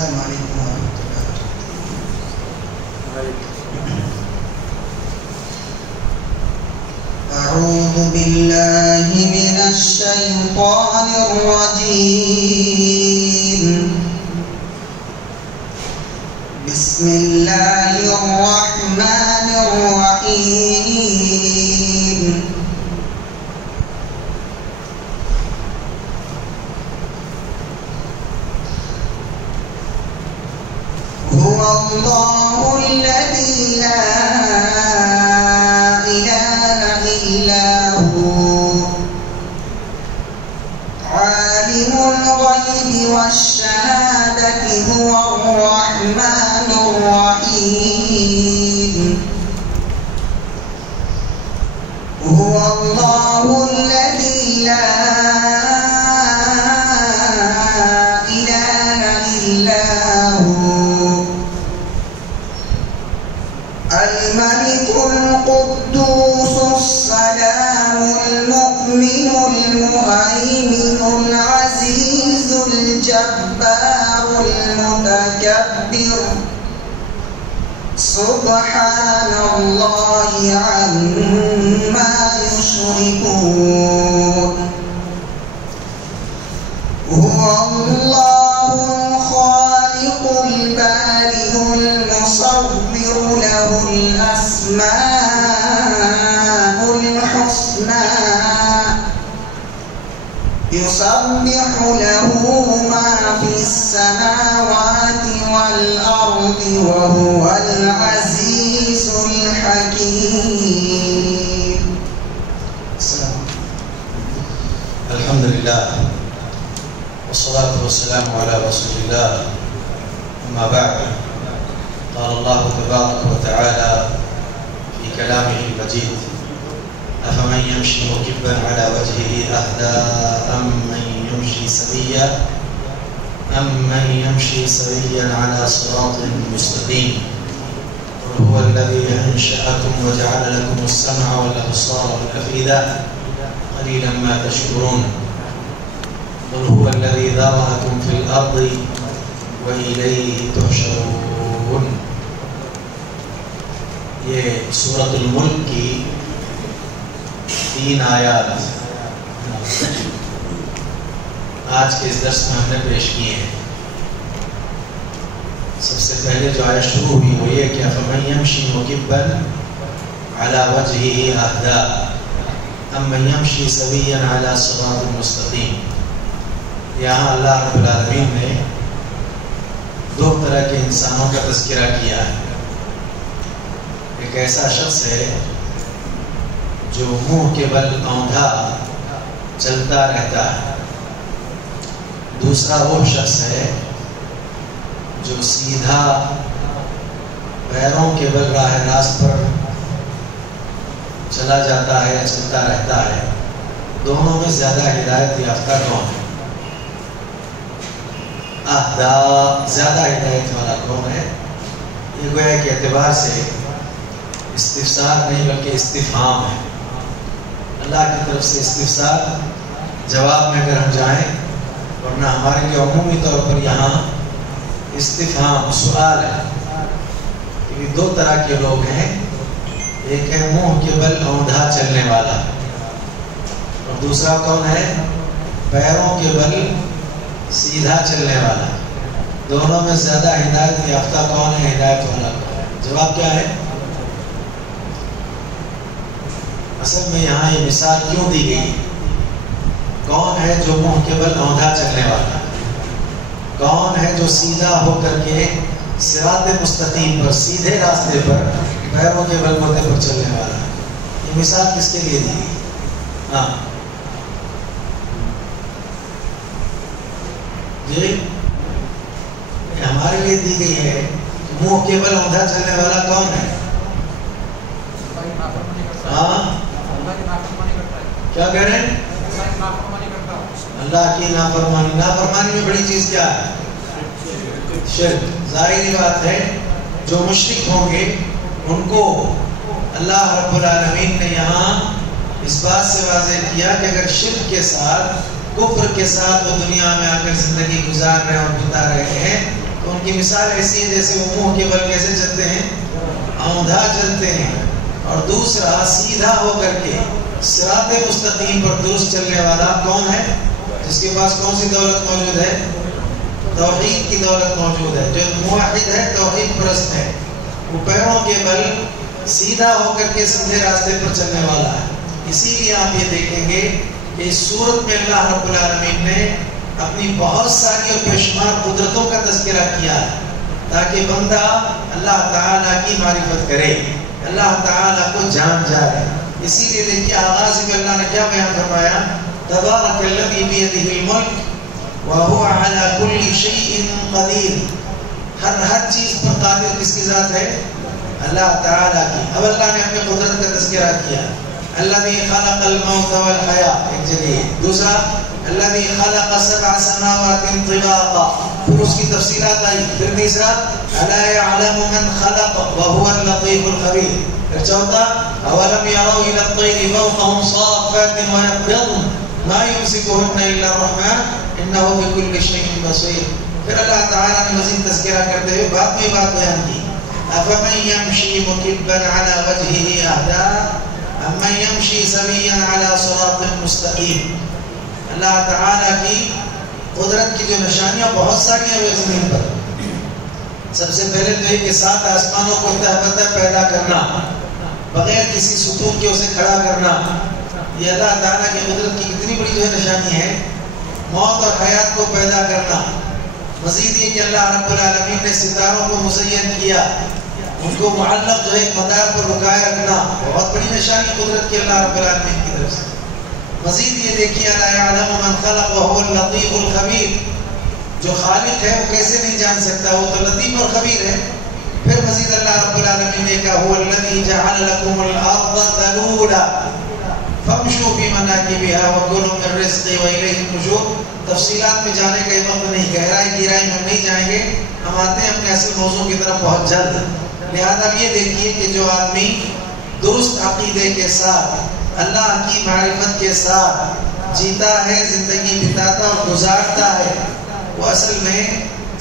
السلام علیکم ورحمۃ اللہ. أعوذ بالله من الشيطان الرجيم. بسم الله الرحمن الرحيم. هو الله الذي لا إله إلا هو عالم الغيب والشهادة هو الرحمن الرحيم. هو الله الذي لا إله إلا هو الملك القدوس السلام المؤمن المهيمن العزيز الجبار المتكبر سبحان الله عما يشركون. هو الله الخالق البارئ المصور له الأسماء الحسنى يسبح له ما في السماوات والأرض وهو العزيز الحكيم. الحمد لله والصلاة والسلام على رسول الله. أما بعد، قال الله تبارك وتعالى في كلامه المجيد: أفمن يمشي مكبا على وجهه أهدى أمن يمشي سويا على صراط مستقيم. قل هو الذي أنشأكم وجعل لكم السمع والأبصار والأفئدة قليلا ما تشكرون. قل هو الذي ذرأكم في الأرض وإليه تحشرون. یہ سورۃ الملک کی 3 آیات آج کے اس درس میں ہم نے پیش کیے ہیں. سب سے پہلے جو آیت شروع ہوئی وہ یہ کہ فَمَن يَمْشِي مُكِبًّا عَلَى وَجْهِهِ أَهْدَىٰ أَمَّن يَمْشِي سَوِيًّا عَلَى صِرَاطٍ مُسْتَقِيمٍ. یہاں اللہ رب العالمین نے 2 طرح کے انسانوں کا تذکرہ کیا ہے. ایک ایسا شخص ہے جو منہ کے بل اوندھا چلتا رہتا ہے. دوسرا وہ شخص ہے جو سیدھا پیروں کے بل راہ راست پر چلا جاتا ہے یا چلتا رہتا ہے. دونوں میں زیادہ ہدایت یافتہ کون ہے؟ زیادہ ہدایت والا کون ہے؟ یہ گویا کہ اعتبار سے استفسار نہیں بلکہ استفہام ہے. اللہ کی طرف سے استفسار جواب میں اگر ہم جائیں، ورنہ ہمارے لیے عمومی طور پر یہاں استفہام سوال ہے. کہ 2 طرح کے لوگ ہیں. ایک ہے منہ کے بل اوندھا چلنے والا، اور دوسرا کون ہے؟ پیروں کے بل سیدھا چلنے والا. دونوں میں زیادہ ہدایت یافتہ کون ہے؟ ہدایت والا. جواب کیا ہے؟ اصل میں یہاں یہ مثال کیوں دی گئی؟ کون ہے جو منہ کے بل اوندھا چلنے والا؟ کون ہے جو سیدھا ہو کر کے صراط مستقیم پر، سیدھے راستے پر پیروں کے بل بوتے پر چلنے والا؟ یہ مثال کس کے لیے دی گئی؟ ہاں جی، ہمارے لیے دی گئی ہے. منہ کے بل اوندھا چلنے والا کون ہے؟ ہاں کیا کہہ رہے ہیں؟ اللہ کی نافرمانی. نافرمانی میں بڑی چیز کیا ہے؟ شرک. ظاہری بات ہے جو مشرک ہوں گے ان کو اللہ رب العالمین نے یہاں اس بات سے واضح کیا کہ اگر شرک کے ساتھ، کفر کے ساتھ وہ دنیا میں آ کر زندگی گزار رہے اور بتا رہے ہیں تو ان کی مثال ایسی ہے جیسے وہ منہ کے بل کیسے چلتے ہیں؟ اوندھا چلتے ہیں. اور دوسرا سیدھا ہو کر کے صراط مستقیم پر درست چلنے والا کون ہے؟ جس کے پاس کون سی دولت موجود ہے؟ توحید کی دولت موجود ہے. جو موحد ہے، توحید پرست ہے، وہ پیروں کے بل سیدھا ہو کر کے سیدھے راستے پر چلنے والا ہے. اسی لیے آپ یہ دیکھیں گے کہ اس سورت میں اللہ رب العالمین نے اپنی بہت ساری اور بے شمار قدرتوں کا تذکرہ کیا ہے تاکہ بندہ اللہ تعالیٰ کی معرفت کرے، اللہ تعالیٰ کو جان جائے. اسی لیے دیکھیے آغاز میں اللہ نے کیا بیان فرمایا؟ تبارک الذی بیدہ الملک وہو علی کل شیء قدیر. ہر چیز پر قادر کس کی ذات ہے؟ اللہ تعالیٰ کی. اب اللہ نے اپنی قدرت کا تذکرہ کیا. الذی خلق الموت والحیاة ایک جگہ. دوسرا الذی خلق سبع سماوات طباقا، پھر اس کی تفصیلات آئی. پھر تیسرا الا یعلم من خلق وهو اللطیف الخبیر. پھر چوتھا اولم یروا الی الطیر فوقهم صافات ویقبضن ما یمسکهن الا الرحمن انه بكل شیء بصیر. پھر اللہ تعالیٰ نے مزید تذکرہ کرتے ہوئے بات بیان کی. افمن یمشی مکبا علی وجهه اهدی امن یمشی سویا علی صراط مستقیم. اللہ تعالیٰ کی قدرت کی جو نشانیاں بہت ساری ہیں زمین پر. سب سے پہلے تو یہ کہ 7 آسمانوں کو تہبتہ پیدا کرنا، بغیر کسی ستون کے اسے کھڑا کرنا، یہ اللہ تعالیٰ کی قدرت کی کتنی بڑی جو ہے نشانی ہے. موت اور حیات کو پیدا کرنا. مزید یہ کہ اللہ رب العالمین نے ستاروں کو مزین کیا، ان کو معلق جو ایک مدار پر رکائے رکھنا، بہت بڑی نشانی قدرت کی اللہ رب العالمین کی طرف سے. مزید یہ دیکھیے الا یعلم من خلق وهو اللطیف الخبیر. جو خالق ہے وہ کیسے نہیں جان سکتا؟ وہ تو لطیف اور خبیر ہے. پھر مزید اللہ رب العالمین نے کہا هو الذی جعل لكم الارض ذلولا فامشوا في مناکبها وکلوا من رزقه والیہ النشور. تفصیلات میں جانے کا وقت نہیں، گہرائی میں نہیں جائیں گے. ہم آتے ہیں اپنے اصل موضوع کی طرف بہت جلد. لہذا یہ دیکھیے کہ جو آدمی درست عقیدے کے ساتھ اللہ کی معرفت کے ساتھ جیتا ہے، زندگی بتاتا اور گزارتا ہے، وہ اصل میں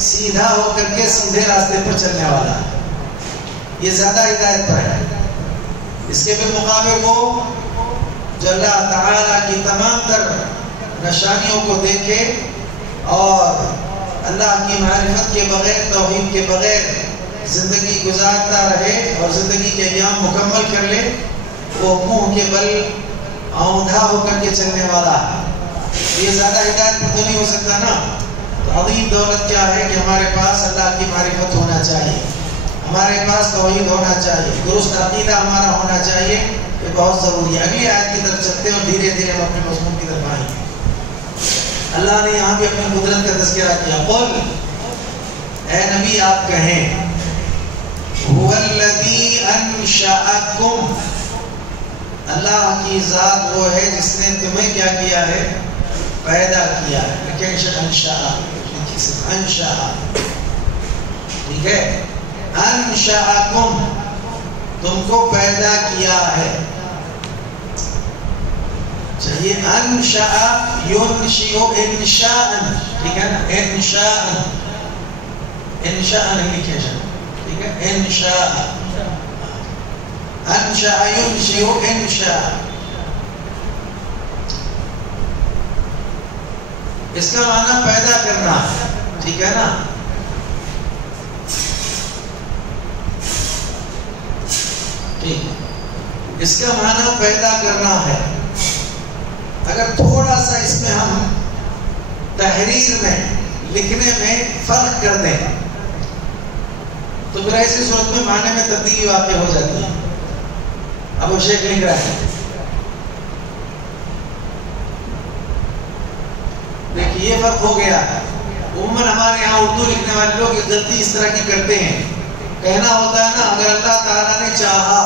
سیدھا ہو کر کے سیدھے راستے پر چلنے والا ہے. یہ زیادہ ہدایت پر ہے. اس کے بالمقابل وہ جو اللہ تعالیٰ کی تمام تر نشانیوں کو دیکھے اور اللہ کی معرفت کے بغیر، توحید کے بغیر زندگی گزارتا رہے اور زندگی کے ایام مکمل کر لے، وہ منہ کے بل اوندھا ہو کر کے چلنے والا ہے. یہ زیادہ ہدایت پر تو نہیں ہو سکتا نا. تو عظیم دولت کیا ہے کہ ہمارے پاس اللہ کی معرفت ہونا چاہیے، ہمارے پاس توحید ہونا چاہیے، درست عقیدہ ہمارا ہونا چاہیے. یہ بہت ضروری ہے. اگلی آیت کی طرف چلتے ہیں اور دھیرے دھیرے ہم اپنے مضمون کی طرف آئیں گے. اللہ نے یہاں بھی اپنی قدرت کا تذکرہ کیا. قل، اے نبی آپ کہیں، هو الذی انشأکم، اللہ کی ذات وہ ہے جس نے تمہیں کیا کیا ہے؟ پیدا کیا ہے. انشأ، ٹھیک ہے، انشأکم، تم کو پیدا کیا ہے. چاہیے انشأ ینشئ انشاء، ٹھیک ہے نا. انشاء نہیں لکھے جائے، ٹھیک ہے. انشأ ینشئ انشاء. اس کا معنی پیدا کرنا ہے، ٹھیک ہے نا. ٹھیک، اس کا معنی پیدا کرنا ہے. اگر تھوڑا سا اس میں ہم تحریر میں، لکھنے میں فرق کر دیں تو پھر ایسی صورت میں معنی میں تبدیلی واقع ہو جاتی ہے. اب وہ شیخ لکھ رہا ہے، دیکھیے یہ فرق ہو گیا. عموماً ہمارے یہاں اردو لکھنے والے لوگ یہ غلطی اس طرح کی کرتے ہیں. کہنا ہوتا ہے نا اگر اللہ تعالیٰ نے چاہا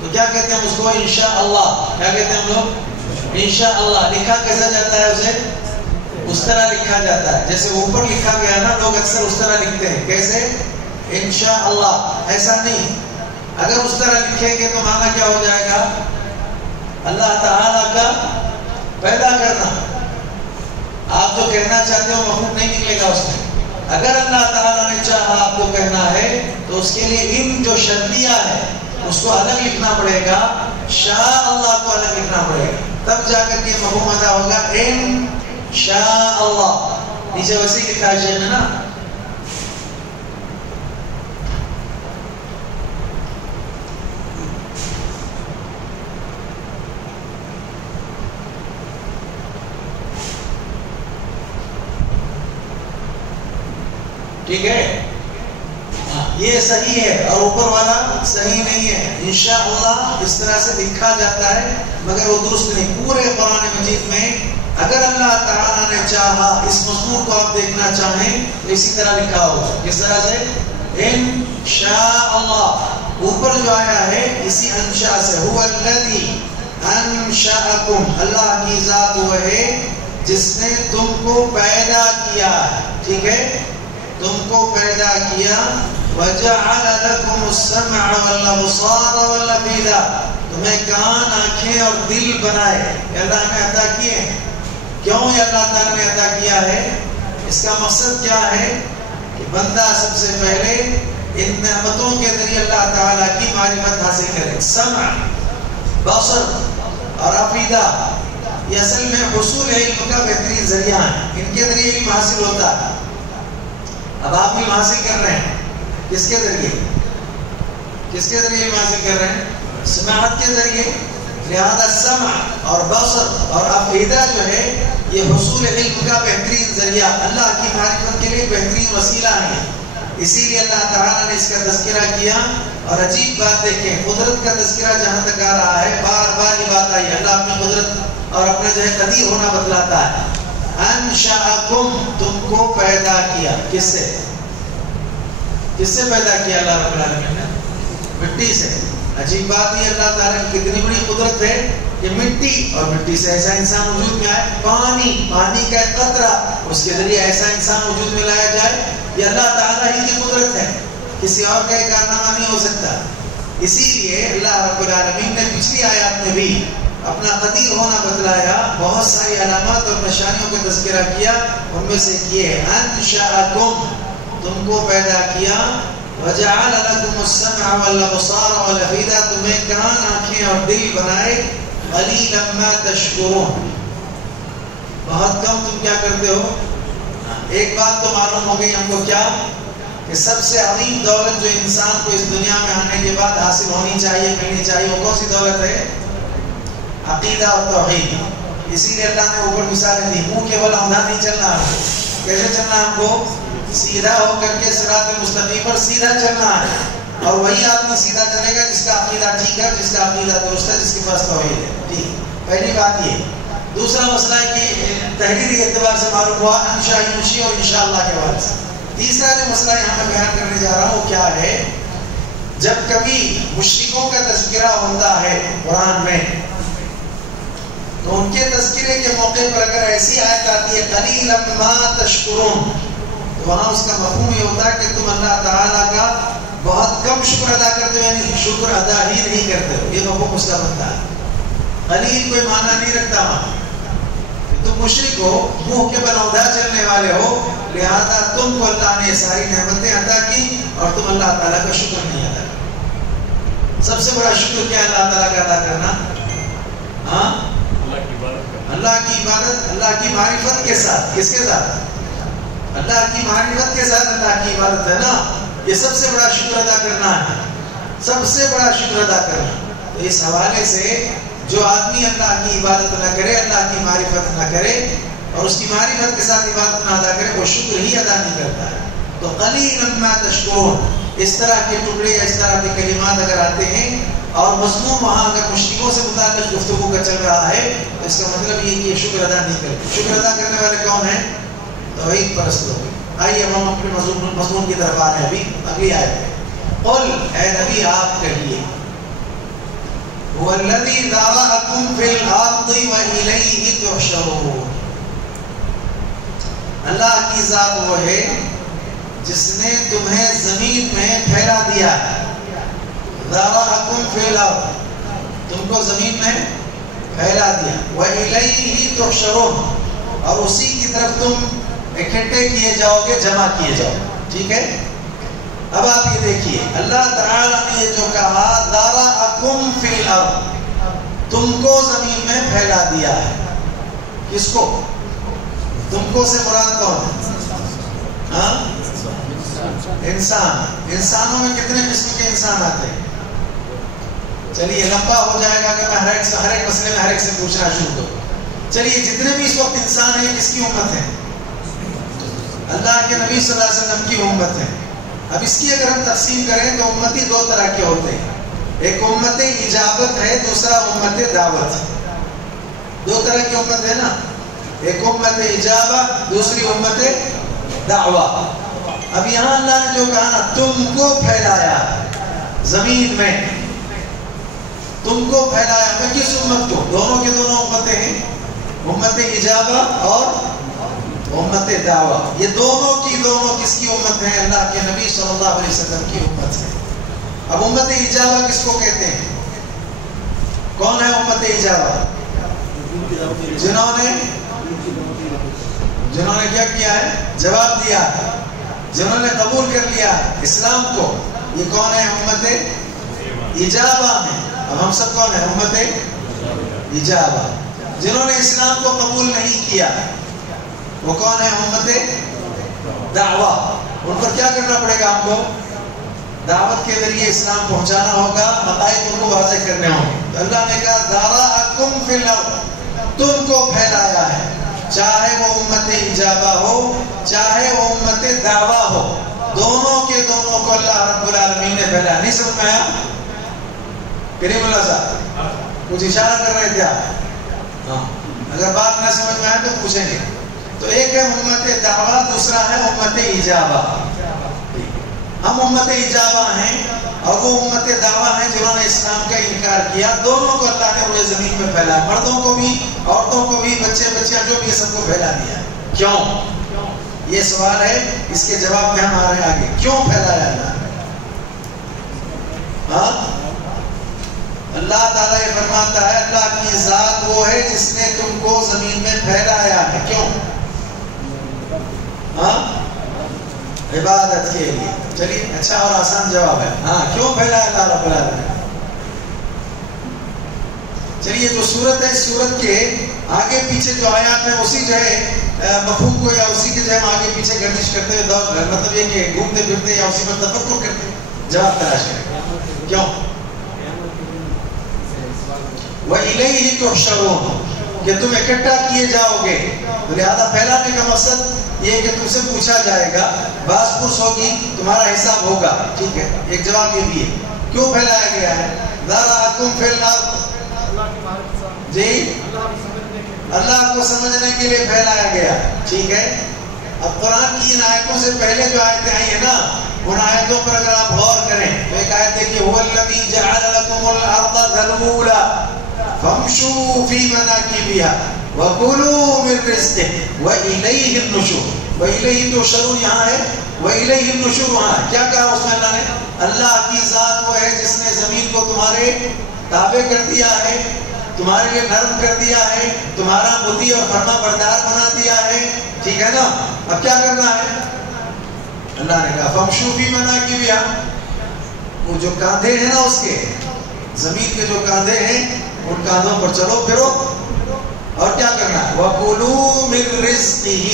تو کیا کہتے ہیں اس کو؟ انشاءاللہ. کیا کہتے ہیں ہم لوگ؟ انشاءاللہ. لکھا کیسا جاتا ہے؟ اسے اس طرح لکھا جاتا ہے جیسے اوپر لکھا گیا نا. لوگ اکثر اس طرح لکھتے ہیں. کیسے؟ انشاءاللہ. ایسا نہیں. اگر اس طرح لکھیں گے تو معنی کیا ہو جائے گا؟ اللہ تعالیٰ کا پیدا کرنا. آپ جو کہنا چاہتے ہو مفہوم نہیں نکلے گا اس میں. اگر اللہ تعالیٰ نے کرنا ہے تو اس کے لیے ان جو شرطیہ ہے اس کو الگ لکھنا پڑے گا، شاء اللہ کو الگ لکھنا پڑے گا، تب جا کر کے مفہوم ادا ہوگا ان شاء اللہ. نیچے ویسے ہی لکھا ہے شیخ نے نا. ٹھیک ہے، یہ صحیح ہے اور اوپر والا صحیح نہیں ہے. انشاءاللہ اس طرح سے لکھا جاتا ہے مگر وہ درست نہیں. پورے قرآن مجید میں اگر اللہ تعالیٰ نے چاہا اس مضمون کو آپ دیکھنا چاہیں تو اسی طرح لکھا ہوگا. کس طرح سے؟ انشاءاللہ. اوپر جو آیا ہے اسی انشاء سے، هو الذی انشأکم، اللہ کی ذات وہ ہے جس نے تم کو پیدا کیا. ٹھیک ہے، تم کو پیدا کیا. وَجَعَلَ لَكُمُ السَّمْعَ وَالْأَبْصَارَ وَالْأَفْئِدَةَ، تمہیں کان، آنکھیں اور دل بنائے. اللہ نے عطا کیے. کیوں یہ اللہ تعالیٰ نے عطا کیا ہے؟ اس کا مقصد کیا ہے کہ بندہ سب سے پہلے ان نعمتوں کے ذریعے اللہ تعالیٰ کی معرفت حاصل کرے. سمع، بصر اور افئدہ یہ اصل میں حصول علم کا بہترین ذریعہ ہے. ان کے ذریعے علم حاصل ہوتا ہے. اب آپ علم حاصل کر رہے ہیں کس کے ذریعے؟ کس کے ذریعے علم حاصل کر رہے ہیں؟ سماعت کے ذریعے. لہذا سمع اور بصر اور افئدہ جو ہے یہ حصول علم کا بہترین ذریعہ، اللہ کی معرفت کے لیے بہترین وسیلہ ہے. اسی لیے اللہ تعالیٰ نے اس کا تذکرہ کیا. اور عجیب بات دیکھیں، قدرت کا تذکرہ جہاں تک آ رہا ہے بار بار یہ بات آئی ہے، اللہ اپنی قدرت اور اپنا جو ہے قدیر ہونا بتلاتا ہے. انشأکم، تم کو پیدا کیا. کس سے؟ کس سے پیدا کیا اللہ رب العالمین نے؟ مٹی سے. عجیب بات یہ اللہ تعالیٰ کی کتنی بڑی قدرت ہے کہ مٹی، اور مٹی سے ایسا انسان وجود میں آئے. پانی کا ایک قطرہ اس کے ذریعے ایسا انسان وجود میں لایا جائے، یہ اللہ تعالیٰ ہی کی قدرت ہے. کسی اور کا یہ کارنامہ نہیں ہو سکتا. اسی لیے اللہ رب العالمین نے پچھلی آیات میں بھی اپنا قدیر ہونا بتلایا. بہت ساری علامات اور نشانیوں کا تذکرہ کیا. ان میں سے یہ انشأکم، تم کو پیدا کیا. وجعل لكم السمع والابصار والافئدہ، تمہیں کان، آنکھیں اور دل بنائے. قلیلا ما تشکرون، بہت کم تم کیا کرتے ہو. ایک بات تو معلوم ہو گئی ہم کو، کیا کہ سب سے عظیم دولت جو انسان کو اس دنیا میں آنے کے بعد حاصل ہونی چاہیے، ملنی چاہیے، وہ کون سی دولت ہے؟ عقیدہ اور توحید. اسی لیے اللہ نے اوپر مثالیں دی. منہ کے بل اندھا نہیں چلنا ہم کو. کیسے چلنا ہم کو؟ سیدھا ہو کر کے صراط مستقیم پر سیدھا چلنا ہے. اور وہی آدمی سیدھا چلے گا جس کا عقیدہ ٹھیک ہے، جس کا عقیدہ درست ہے، جس کے پاس توحید ہے. ٹھیک، پہلی بات یہ. دوسرا مسئلہ ہے کہ تحریری اعتبار سے معلوم ہوا انشاء، ینشی اور انشاءاللہ کے حوالے سے. تیسرا جو مسئلہ یہاں میں بیان کرنے جا رہا ہوں وہ کیا ہے؟ جب کبھی مشرکوں کا تذکرہ ہوتا ہے قرآن میں تو ان کے تذکرے کے موقع پر اگر ایسی آیت آتی ہے قلیلا ما تشکرون، تو وہاں اس کا مفہوم یہ ہوتا ہے کہ تم اللہ تعالیٰ کا بہت کم شکر ادا کرتے ہو، یعنی شکر ادا ہی نہیں کرتے ہو. یہ مفہوم اس کا بنتا ہے. قلیل کوئی معنی نہیں رکھتا وہاں. تم مشرک ہو، منہ کے بل اندھا چلنے والے ہو، لہذا تم کو اللہ نے ساری نعمتیں عطا کی اور تم اللہ تعالیٰ کا شکر نہیں ادا کرتے. سب سے بڑا شکر کیا اللہ تعالیٰ کا ادا کرنا؟ ہاں، اللہ کی عبادت، اللہ کی معرفت کے ساتھ. کس کے ساتھ؟ اللہ کی معرفت کے ساتھ اللہ کی عبادت ہے نا. یہ سب سے بڑا شکر ادا کرنا ہے، سب سے بڑا شکر ادا کرنا. تو اس حوالے سے جو آدمی اللہ کی عبادت نہ کرے، اللہ کی معرفت نہ کرے اور اس کی معرفت کے ساتھ عبادت نہ ادا کرے، وہ شکر ہی ادا نہیں کرتا ہے. تو قلیلا ما تشکرون، اس طرح کے ٹکڑے یا اس طرح کے کلمات اگر آتے ہیں اور مضمون وہاں اگر مشرکوں سے متعلق گفتگو کا چل رہا ہے تو اس کا مطلب یہ کہ یہ شکر ادا نہیں کرتے. شکر ادا کرنے والے کون ہیں؟ توحید پرست لوگ. آئیے ہم اپنے مضمون کی طرف آ رہے ہیں. ابھی اگلی آیت ہے. قل، اے نبی آپ کہیے، هو الذی ذرأکم فی الارض والیہ تحشرون، اللہ کی ذات وہ ہے جس نے تمہیں زمین میں پھیلا دیا ہے. ذرأکم فی الارض، تم کو زمین میں پھیلا دیا. والیہ تحشرون، اور اسی کی طرف تم اکٹھے کیے جاؤ گے، جمع کیے جاؤ. ٹھیک ہے. اب آپ یہ دیکھیے اللہ تعالیٰ نے یہ جو کہا ذرأکم فی الارض، تم کو زمین میں پھیلا دیا ہے. کس کو؟ تم کو سے مراد کون ہے؟ ہاں انسان. انسانوں میں کتنے قسم کے انسان آتے ہیں؟ چلیے لمبا ہو جائے گا کہ میں ہر ایک مسئلے میں ہر ایک سے پوچھنا شروع کروں. چلیے جتنے بھی اس وقت انسان ہیں کس کی امت ہے؟ اللہ کے نبی صلی اللہ علیہ وسلم کی امت ہے. اب اس کی اگر ہم تقسیم کریں تو امتی دو طرح کے ہوتے ہیں. ایک امت اجابت ہے، دوسرا امت دعوت ہے. دو طرح کی امت ہے نا، ایک امت اجابت، دوسری امت دعوت. اب یہاں اللہ نے جو کہا نا تم کو پھیلایا زمین میں، تم کو پھیلایا، میں کس امت کو؟ دونوں کے دونوں امتیں ہیں، امت اجابت اور امت دعوت. یہ دونوں کی دونوں کس کی امت ہیں؟ اللہ کے نبی صلی اللہ علیہ وسلم کی امت ہے. اب امت اجابت کس کو کہتے ہیں؟ کون ہے امت اجابت؟ جنہوں نے کیا کیا ہے؟ جواب دیا، جنہوں نے قبول کر لیا اسلام کو. یہ کون ہے؟ امت اجابہ میں. اب ہم سب کون ہیں؟ امت اجابہ. جنہوں نے اسلام کو قبول نہیں کیا وہ کون ہے؟ امت دعوت. ان پر کیا کرنا پڑے گا ہم کو؟ دعوت کے ذریعے اسلام پہنچانا ہوگا، حقائق ان کو واضح کرنے ہوں گے. تو اللہ نے کہا ذرأکم فی الارض، تم کو پھیلایا ہے، چاہے وہ امت اجابہ ہو چاہے وہ امت دعویٰ ہو، دونوں کے دونوں کو اللہ رب العالمین نے پھیلایا. نہیں سمجھ میں آیا؟ کریم اللہ صاحب کچھ اشارہ کر رہے تھے آپ؟ ہاں اگر بات نہ سمجھ میں آئے تو پوچھیں گے. تو ایک ہے امت دعویٰ، دوسرا ہے امت اجابہ. ہم امت اجابہ ہیں اور وہ امت دعویٰ ہیں جنہوں نے اسلام کا انکار کیا. دونوں کو اللہ نے روئے زمین میں پھیلایا، مردوں کو بھی عورتوں کو بھی، بچے بچیاں جو بھی سب کو پھیلا دیا. کیوں؟ یہ سوال ہے، اس کے جواب میں ہم آ رہے ہیں آگے. کیوں پھیلایا اللہ نے؟ ہاں اللہ تعالیٰ یہ فرماتا ہے اللہ کی ذات وہ ہے جس نے تم کو زمین میں پھیلایا ہے. کیوں؟ ہاں عبادت کے لیے. چلیے اچھا اور آسان جواب ہے. ہاں کیوں پھیلایا اللہ رب العالمین؟ چلیے جو سورت ہے، سورت کے آگے پیچھے جو آیات ہیں اسی جو ہے مفہوم کو یا اسی کے جو ہے ہم آگے پیچھے گردش کرتے ہوئے مطلب یہ کہ گھومتے پھرتے یا اسی پر تفکر کرتے جواب تلاش کریں. کیوں؟ وَإِلَيْهِ تُحْشَرُونَ، کہ تم اکٹھا کیے جاؤ گے. لہذا پھیلانے کا مقصد یہ کہ تم سے پوچھا جائے گا، باس پرس ہوگی، تمہارا حساب ہوگا. ٹھیک ہے، ایک جواب یہ بھی ہے. کیوں پھیلایا گیا ہے؟ ذرأکم فی الارض، جی اللہ کو سمجھنے کے لیے پھیلایا گیا. ٹھیک ہے. اب قرآن کی ان آیتوں سے پہلے جو آیتیں آئی ہیں نا، ان آیتوں پر اگر آپ غور کریں تو ایک آیت ہے کہ هو الذی جعل لكم الارض ذلولا فامشوا في مناکبها وَكُلُوا مِن رِزْقِهِ وَإِلَيْهِ النُّشُورُ. وَإِلَيْهِ تُحْشَرُونَ یہاں ہے، وَإِلَيْهِ النُّشُورُ وہاں ہے. کیا کہا اس میں اللہ نے؟ اللہ کی ذات وہ ہے جس نے زمین کو تمہارے تابع کر دیا ہے، تمہارے لیے نرم کر دیا ہے، تمہارا مطیع اور فرما بردار بنا دیا ہے. ٹھیک ہے نا؟ اب کیا کرنا ہے؟ اللہ نے کہا فَامْشُوا فِي مَنَاكِبِهَا، وہ جو کاندھے ہیں نا اس کے، زمین کے جو کاندھے ہیں ان کاندھوں پر چلو پھرو. اور کیا کرنا ہے؟ وَكُلُوا مِن رِزْقِهِ،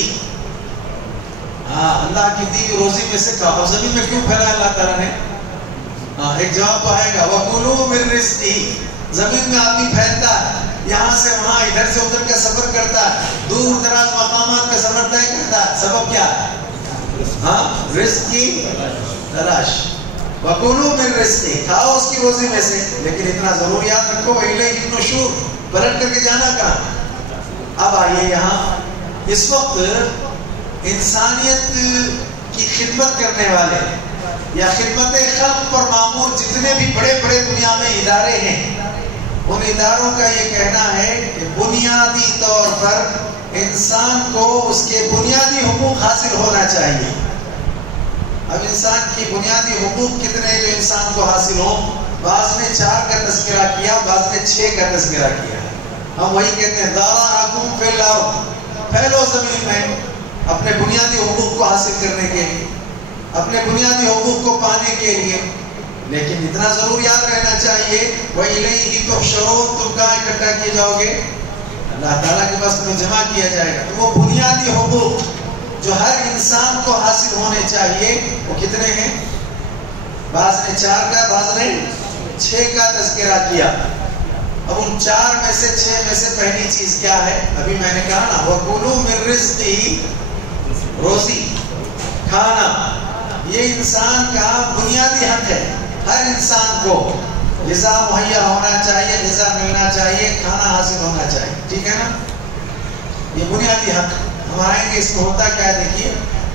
ہاں اللہ کی دی روزی میں سے کھاؤ. زمین میں کیوں پھیلا اللہ تعالیٰ نے؟ ہاں ایک جواب تو آئے گا. وَكُلُوا مِن رِزْقِهِ، زمین میں آدمی پھیلتا ہے، یہاں سے وہاں ادھر سے ادھر کا سفر کرتا ہے، دور دراز مقامات کا سفر طے کرتا ہے. سبب کیا ہے؟ ہاں رزق کی تلاش. وَكُلُوا مِن رِزْقِهِ، کھاؤ اس کی روزی میں سے. لیکن اتنا ضرور یاد رکھو وَإِلَيْهِ النُّشُورُ، پلٹ کر کے جانا کہاں؟ اب آئیے یہاں اس وقت انسانیت کی خدمت کرنے والے یا خدمت خلق پر معمور جتنے بھی بڑے بڑے دنیا میں ادارے ہیں، ان اداروں کا یہ کہنا ہے کہ بنیادی طور پر انسان کو اس کے بنیادی حقوق حاصل ہونا چاہیے. اب انسان کی بنیادی حقوق کتنے جو انسان کو حاصل ہوں؟ بعض نے 4 کا تذکرہ کیا، بعض نے 6 کا تذکرہ کیا. ہم وہی کہتے ہیں ذرأکم فی الارض، پھیلو زمین میں اپنے بنیادی حقوق کو حاصل کرنے کے لیے. اپنے بنیادی حقوق کو پانے کے لیے. لیکن اتنا ضرور یاد رہنا چاہیے وَإِلَيْهِ تُحْشَرُونَ، تم کہاں اکٹھا کیے جاؤ گے؟ اللہ تعالیٰ کے پاس تمہیں جمع کیا جائے گا. تو وہ بنیادی حقوق جو ہر انسان کو حاصل ہونے چاہیے وہ کتنے ہیں؟ بعض نے 4 کا، بعض نے 6 کا تذکرہ کیا. اب ان 4 میں سے 6 میں سے پہلی چیز کیا ہے؟ ابھی میں نے کہا نا وَكُلُوا مِن رِزْقِهِ، روزی کھانا یہ انسان کا بنیادی حق ہے. ہر انسان کو غذا مہیا ہونا چاہیے، غذا ملنا چاہیے، کھانا حاصل ہونا چاہیے. ٹھیک ہے نا؟ یہ بنیادی حق. ہم آئیں گے اس میں ہوتا کیا ہے. دیکھیے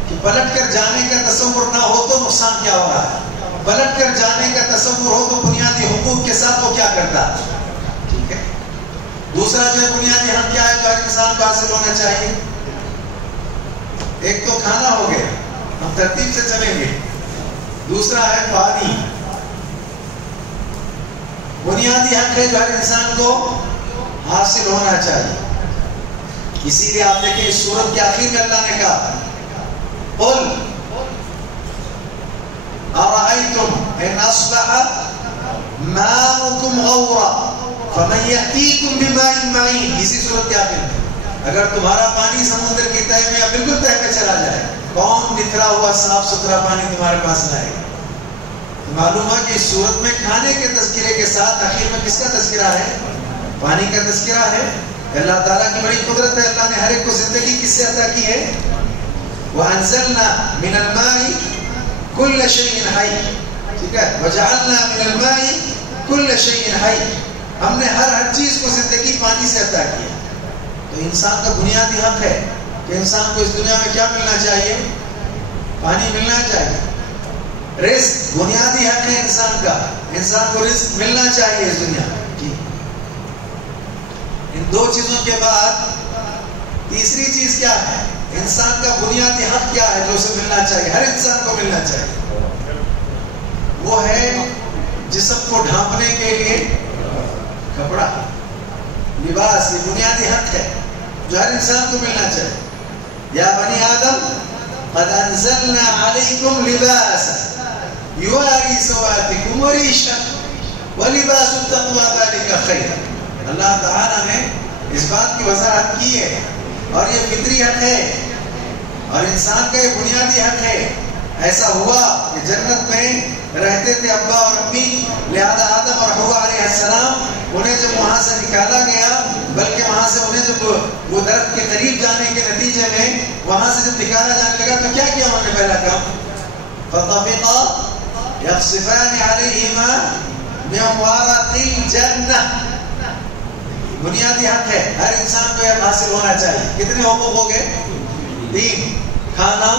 کہ پلٹ کر جانے کا تصور نہ ہو تو نقصان کیا ہو رہا ہے. پلٹ کر جانے کا تصور ہو تو بنیادی حقوق کے ساتھ وہ کیا کرتا ہے. ٹھیک ہے. دوسرا جو ہے بنیادی حق کیا ہے جو ہر انسان کو حاصل ہونا چاہیے؟ ایک تو کھانا ہو گیا، ہم ترتیب سے چلیں گے. دوسرا ہے پانی. بنیادی حق ہے جو ہر انسان کو حاصل ہونا چاہیے. اسی لیے آپ دیکھیں اس سورت کے آخر میں اللہ نے کہا قل ارأيتم ان اصبح ماؤكم غورا فمن يأتيكم بماء معين. اسی سورت کے آخر میں اگر تمہارا پانی سمندر کی تہہ میں یا بالکل تہہ میں چلا جائے، کون نتھرا ہوا صاف ستھرا پانی تمہارے پاس لائے گا؟ معلوم ہے کہ اس صورت میں کھانے کے تذکرے کے ساتھ آخر میں کس کا تذکرہ ہے؟ پانی کا تذکرہ ہے. اللہ تعالیٰ کی بڑی قدرت ہے. اللہ نے ہر ایک کو زندگی کس سے عطا کی ہے؟ وَأَنزَلْنَا مِنَ الْمَاءِ كُلَّ شَيْءٍ حَيٍّ. ٹھیک ہے. وَجَعَلْنَا مِنَ الْمَاءِ كُلَّ شَيْءٍ حَيٍّ. ہم نے ہر چیز کو زندگی پانی سے عطا کیا. تو انسان کا بنیادی حق ہے کہ انسان کو اس دنیا میں کیا ملنا چاہیے؟ پانی ملنا چاہیے. رزق بنیادی حق ہے انسان کا. انسان کو رزق ملنا چاہیے اس دنیا میں. ان 2 چیزوں کے بعد تیسری چیز کیا ہے؟ انسان کا بنیادی حق کیا ہے جو اسے ملنا چاہیے، ہر انسان کو ملنا چاہیے؟ وہ ہے جسم کو ڈھانپنے کے لیے کپڑا، لباس. یہ بنیادی حق ہے جو ہر انسان کو ملنا چاہیے. یا بنی آدم قد انزلنا علیکم لباسا یواری سواتکم وریشا ولباس التقوی ذلک خیر. اللہ تعالیٰ نے اس بات کی وضاحت کی ہے اور یہ فطری حق ہے اور انسان کا یہ بنیادی حق ہے. ایسا ہوا کہ جنت میں رہتے تھے ابا اور امی، لہذا آدم اور حوا علیہ السلام انہیں جب وہاں سے نکالا گیا، بلکہ وہاں سے انہیں جب وہ درخت کے قریب جانے کے نتیجے میں وہاں سے جب نکالا جانے لگا تو کیا کیا انہوں نے؟ پہلا کام فطفقا یخصفان علیہما من ورق الجنہ. بنیادی حق ہے ہر انسان کو یہ حاصل ہونا چاہیے. کتنے حقوق ہو گئے؟ 3. کھانا،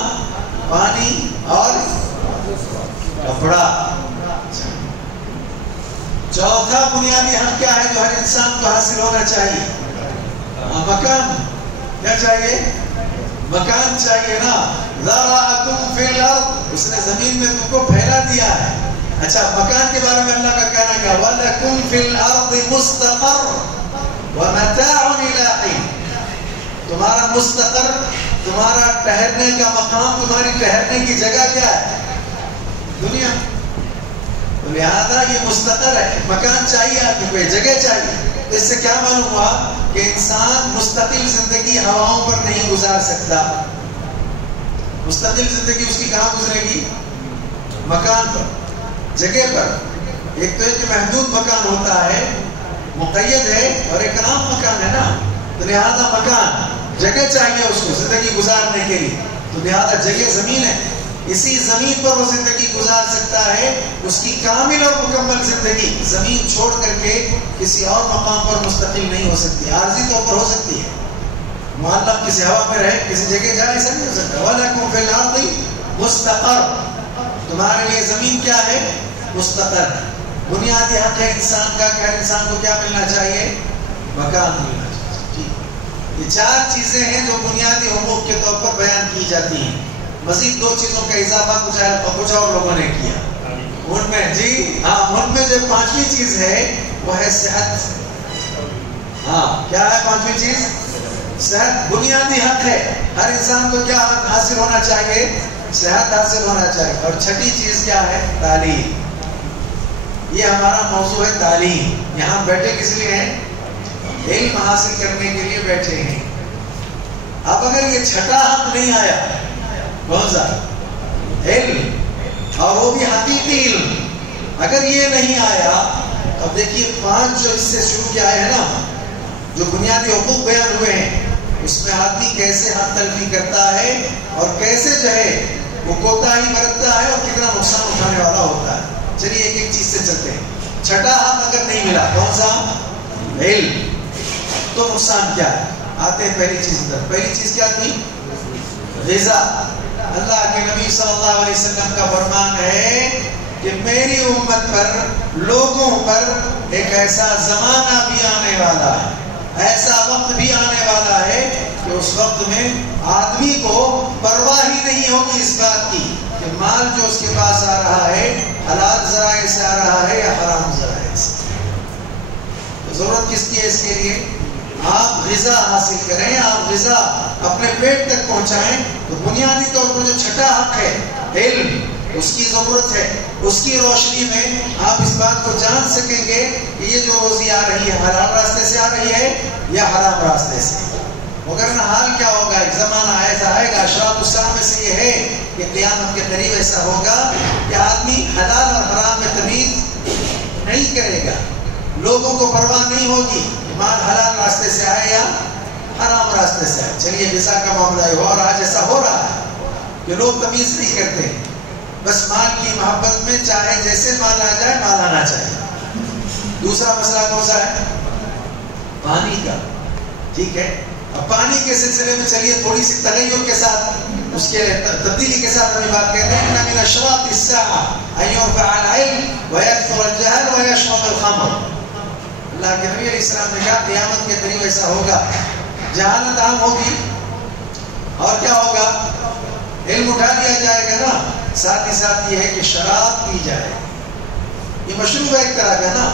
پانی اور کپڑا. چوتھا بنیادی حق کیا ہے جو ہر انسان کو حاصل ہونا چاہیے؟ مکان. کیا چاہیے؟ مکان چاہیے نا. ذرأکم فی الارض، اس نے زمین میں تم کو پھیلا دیا ہے. اچھا مکان کے بارے میں اللہ کا کہنا کیا؟ وَلَكُمْ فِي الْأَرْضِ مُسْتَقَرٌّ وَمَتَاعٌ إِلَىٰ حِينٍ. تمہارا مستقر، تمہارا ٹھہرنے کا مقام، تمہاری ٹھہرنے کی جگہ کیا ہے؟ دنیا. تو لہذا یہ مستقر ہے. مکان چاہیے آپ کو، جگہ چاہیے. اس سے کیا معلوم ہوا کہ انسان مستقل زندگی ہواؤں پر نہیں گزار سکتا. مستقل زندگی اس کی کہاں گزرے گی؟ مکان پر، جگہ پر. ایک تو ایک محدود مکان ہوتا ہے، مقید ہے، اور ایک عام مکان ہے نا. تو لہذا مکان، جگہ چاہیے اس کو زندگی گزارنے کے لیے. تو لہذا جگہ زمین ہے. اسی زمین پر وہ زندگی گزار سکتا ہے. اس کی کامل اور مکمل زندگی زمین چھوڑ کر کے کسی اور مقام پر مستقل نہیں ہو سکتی. عارضی طور پر ہو سکتی ہے. معلق کسی ہوا میں رہے، کسی جگہ جائے، ایسا نہیں ہو سکتا. وَلَكُمْ فِي الْأَرْضِ مُسْتَقَرٌّ. تمہارے لیے زمین کیا ہے؟ مستقر. بنیادی حق ہے انسان کا کہ ہر انسان کو کیا ملنا چاہیے؟ مکان ملنا چاہیے. یہ 4 چیزیں ہیں جو بنیادی حقوق کے طور پر بیان کی جاتی ہیں. مزید 2 چیزوں کا اضافہ کچھ اور لوگوں نے کیا. ان میں ان میں جو 5ویں چیز ہے وہ ہے صحت. کیا ہے 5ویں چیز؟ صحت. بنیادی حق ہے. ہر انسان کو کیا حاصل ہونا چاہیے؟ صحت حاصل ہونا چاہیے. اور چھٹی چیز کیا ہے؟ تعلیم. یہ ہمارا موضوع ہے تعلیم. یہاں بیٹھے کس لیے ہیں؟ علم حاصل کرنے کے لیے بیٹھے ہیں. اب اگر یہ چھٹا حق نہیں آیا، کون سا؟ علم، اور وہ بھی حقیقی علم. اگر یہ نہیں آیا، اب دیکھیے 5 جو اس سے شروع کیا ہے نا، جو بنیادی حقوق بیان ہوئے ہیں، اس میں آدمی کیسے حق تلفی کرتا ہے اور کیسے جو ہے وہ کوتاہی برتتا ہے اور کتنا نقصان اٹھانے والا ہوتا ہے. چلیے ایک ایک چیز سے چلتے ہیں. چھٹا حق اگر نہیں ملا، کون سا؟ علم. تو نقصان کیا ہے؟ آتے ہیں پہلی چیز پر. پہلی چیز کیا تھی؟ غذا. اللہ کے نبی صلی اللہ علیہ وسلم کا فرمان ہے کہ میری امت پر، لوگوں پر ایک ایسا زمانہ بھی آنے والا ہے، ایسا وقت بھی آنے والا ہے کہ اس وقت میں آدمی کو پرواہ ہی نہیں ہوگی اس بات کی کہ مال جو اس کے پاس آ رہا ہے حلال ذرائع سے آ رہا ہے یا حرام ذرائع سے. تو ضرورت کس کی ہے اس کے لیے؟ آپ غذا حاصل کریں، آپ غذا اپنے پیٹ تک پہنچائیں. تو بنیادی طور پر جو چھٹا حق ہے علم، اس کی ضرورت ہے. اس کی روشنی میں آپ اس بات کو جان سکیں گے کہ یہ جو روزی آ رہی ہے حلال راستے سے آ رہی ہے یا حرام راستے سے. مگر نہ حال کیا ہوگا؟ ایک زمانہ ایسا آئے گا، اشراط الساعہ میں سے یہ ہے کہ قیامت کے قریب ایسا ہوگا کہ آدمی حلال اور حرام میں تمیز نہیں کرے گا. لوگوں کو پرواہ نہیں ہوگی مال حلال راستے سے آئے یا حرام راستے سے آئے. چلیے غذا کا معاملہ ہے، اور آج ایسا ہو رہا ہے کہ لوگ تمیز نہیں کرتے. بس مال کی محبت میں چاہے جیسے مال آ جائے، مال آنا چاہیے. دوسرا مسئلہ کون سا ہے؟ پانی کا. ٹھیک ہے، اب پانی کے سلسلے میں چلیے تھوڑی سی تغیر کے ساتھ، اس کے تبدیلی کے ساتھ ہمیں بات کہتے ہیں. من اشراط الساعة ان يرفع العلم ويكثر الجهل ويشرب الخمر. اللہ کے نبی علیہ السلام نے کہا قیامت کے قریب ایسا ہوگا، جہالت عام ہوگی اور کیا ہوگا؟ علم اٹھا لیا جائے گا نا. ساتھ ہی ساتھ یہ ہے کہ شراب پی جائے. یہ مشروب ہے ایک طرح کا نا.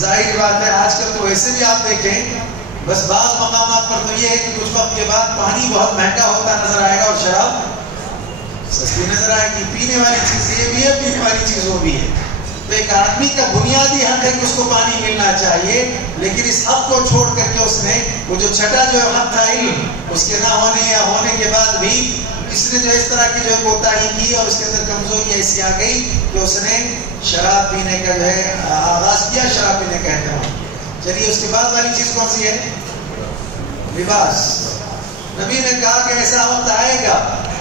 ظاہر بات ہے آج کل تو ویسے بھی آپ دیکھیں، بس بعض مقامات پر تو یہ ہے کہ کچھ وقت کے بعد پانی بہت مہنگا ہوتا نظر آئے گا اور شراب سستی نظر آئے گی. پینے والی چیز یہ بھی ہے، پینے والی چیز وہ بھی ہے. تو ایک آدمی کا بنیادی حق ہے کہ اس کو پانی ملنا چاہیے، لیکن اس حق کو چھوڑ کر کے اس نے وہ جو چھٹا جو حق تھا علم، اس کے نہ ہونے یا ہونے کے بعد بھی اس نے جو اس طرح کی جو کوتاہی کی اور اس کے اندر کمزوری ایسی آ گئی کہ اس نے شراب پینے کا جو ہے آغاز کیا، شراب پینے کا اہتمام کیا. چلیے اس کے بعد والی چیز کون سی ہے؟ لباس. نبی نے کہا کہ ایسا وقت آئے گا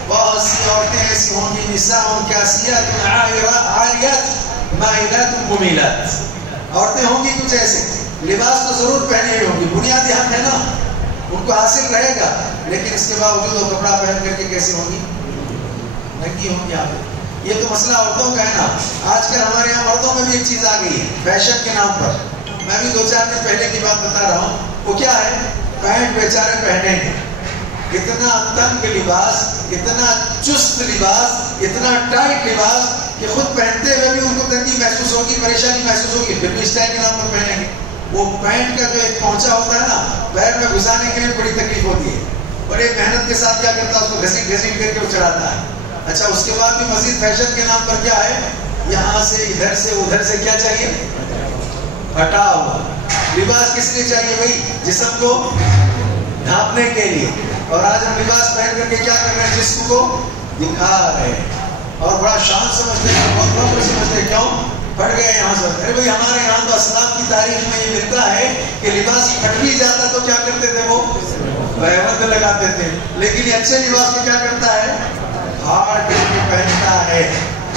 بہت سی عورتیں ایسی ہوں گی، نساء کاسیات عاریات مائلات ممیلات. عورتیں ہوں گی کچھ ایسے، لباس تو ضرور پہنے ہوئی ہوں گی، بنیادی حق ہے نا، ان کو حاصل رہے گا، لیکن اس کے باوجود وہ کپڑا پہن کر کے کیسے ہوں گی؟ ننگی ہوں گی. آپ یہ تو مسئلہ عورتوں کا ہے نا. آج کل ہمارے یہاں مردوں میں بھی ایک چیز آ گئی ہے فیشن کے نام پر. میں بھی 2-4 دن پہلے کی بات بتا رہا ہوں. وہ کیا ہے؟ پینٹ بیچارے پہنے ہیں، اتنا تنگ لباس، اتنا چست لباس، اتنا ٹائٹ لباس کہ خود پہنتے ہوئے بھی ان کو تنگی محسوس ہوگی، پریشانی محسوس ہوگی، پھر بھی اسٹائل کے نام پر پہنیں گے. وہ پینٹ کا جو ایک پہنچا ہوتا ہے نا، پیر میں گھسانے کے لیے بڑی تکلیف ہوتی ہے. بڑے محنت کے ساتھ کیا کرتا ہے، اس کو گھسیٹ گھسیٹ کر کے وہ چڑھاتا ہے. اچھا اس کے بعد بھی مزید فیشن کے نام پر کیا ہے؟ یہاں سے ادھر سے ادھر سے کیا چاہیے؟ ہٹا ہوا لباس. کس لیے چاہیے بھائی؟ جسم کو ڈھانپنے کے لیے. اور آج ہم لباس پہن کر کے کیا کر رہے ہیں؟ جسم کو دکھا رہے ہیں اور بڑا شان سمجھتے ہیں، بہت فخر سمجھتے ہیں. کیوں پھٹ گئے یہاں سے؟ ارے بھائی ہمارے یہاں تو اسلام کی تاریخ میں یہ ملتا ہے کہ لباس پھٹ بھی جاتا تو کیا کرتے تھے؟ وہ بہمت لگاتے تھے. لیکن یہ اچھے لباس کو کیا کرتا ہے؟ پھاڑ کر کے پہنتا ہے.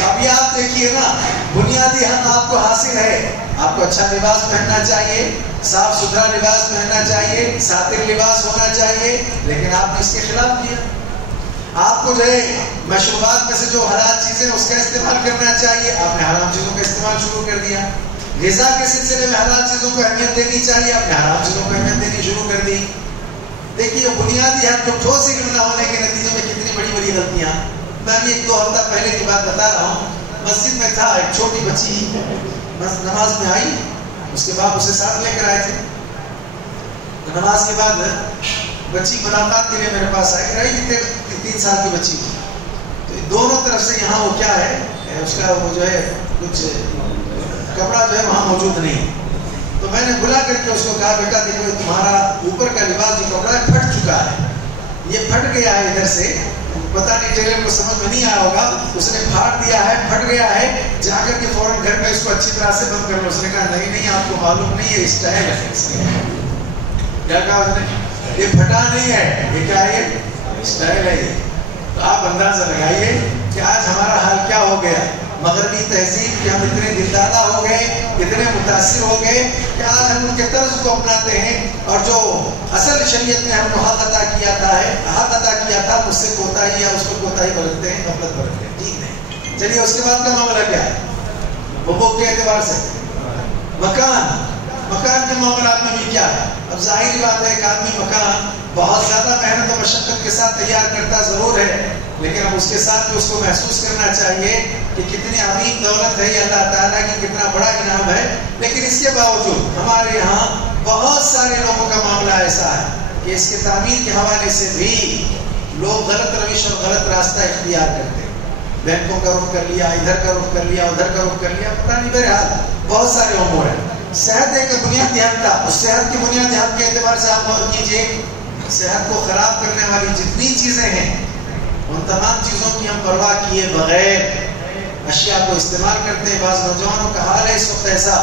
ابھی آپ دیکھیے نا، بنیادی حق آپ کو حاصل ہے. آپ کو اچھا لباس پہننا چاہیے، صاف ستھرا لباس پہننا چاہیے، ساتر لباس ہونا چاہیے، لیکن آپ نے اس کے خلاف کیا. آپ کو جو ہے مشروبات میں سے جو حلال چیزیں اس کا استعمال کرنا چاہیے، آپ نے حرام چیزوں کا استعمال شروع کر دیا. غذا کے سلسلے میں حلال چیزوں کو اہمیت دینی چاہیے، آپ نے حرام چیزوں کو اہمیت دینی شروع کر دی. دیکھیے بنیادی حق جو ٹھوس علم نہ ہونے کے نتیجے میں کتنی بڑی بڑی غلطیاں. میں بھی 1-2 ہفتہ پہلے کی بات بتا رہا ہوں. مسجد میں تھا، ایک چھوٹی بچی نماز میں آئی، اس کے بعد اسے ساتھ لے کر آئے تھے. نماز کے بعد بچی ملاقات کے لیے میرے پاس آئی. 3 سال کی بچی. تو دونوں طرف سے یہاں وہ کیا ہے اس کا وہ جو ہے کچھ کپڑا جو ہے وہاں موجود نہیں. تو میں نے بلا کر کے اس کو کہا بیٹا دیکھو تمہارا اوپر کا لباس جو کپڑا ہے پھٹ چکا ہے, یہ پھٹ گیا ہے ادھر سے, پتہ نہیں ٹیلر کو سمجھ میں نہیں آیا ہوگا, اس نے پھاڑ دیا ہے, پھٹ گیا ہے, جا کر کے فوراً گھر میں اس کو اچھی طرح سے بند کر لو. اس نے کہا نہیں آپ کو معلوم نہیں ہے اسٹائل ہے اس کی. کیا کہا اس نے؟ یہ پھٹا نہیں ہے, یہ کیا ہے, اسٹائل ہے یہ. تو آپ اندازہ لگائیے کہ آج ہمارا حال کیا ہو گیا. مغربی تہذیب کہ ہم اتنے دلدادہ ہو گئے, اتنے متاثر ہو گئے کہ آج ہم ان کے طرز کو اپناتے ہیں, اور جو اصل شریعت نے ہم کو حق عطا کیا تھا اس سے کوتاہی یا اس کو کوتاہی برتتے ہیں, غفلت برتتے ہیں. ٹھیک نہیں. چلیے اس کے بعد کا معاملہ کیا ہے؟ حقوق کے اعتبار سے مکان کے معاملات میں بھی کیا ہے؟ اب ظاہری بات ہے ایک آدمی مکان بہت زیادہ محنت و مشقت کے ساتھ تیار کرتا ضرور ہے, لیکن اب اس کے ساتھ بھی اس کو محسوس کرنا چاہیے کہ کتنی عظیم دولت ہے یہ اللہ تعالیٰ کی, کتنا بڑا انعام ہے. لیکن اس کے باوجود ہمارے یہاں بہت سارے لوگوں کا معاملہ ایسا ہے کہ اس کے تعمیر کے حوالے سے بھی لوگ غلط روش اور غلط راستہ اختیار کرتے ہیں. بینکوں کا رخ کر لیا, ادھر کا رخ کر لیا, ادھر کا رخ کر لیا, پتہ نہیں. بہرحال بہت سارے امور ہیں. صحت ایک بنیادی حق تھا, اس صحت کی بنیادی حق کے اعتبار سے آپ غور کیجیے, صحت کو خراب کرنے والی جتنی چیزیں ہیں ان تمام چیزوں کی ہم پرواہ کیے بغیر اشیاء کو استعمال کرتے ہیں. بعض نوجوانوں کا حال ہے اس وقت ایسا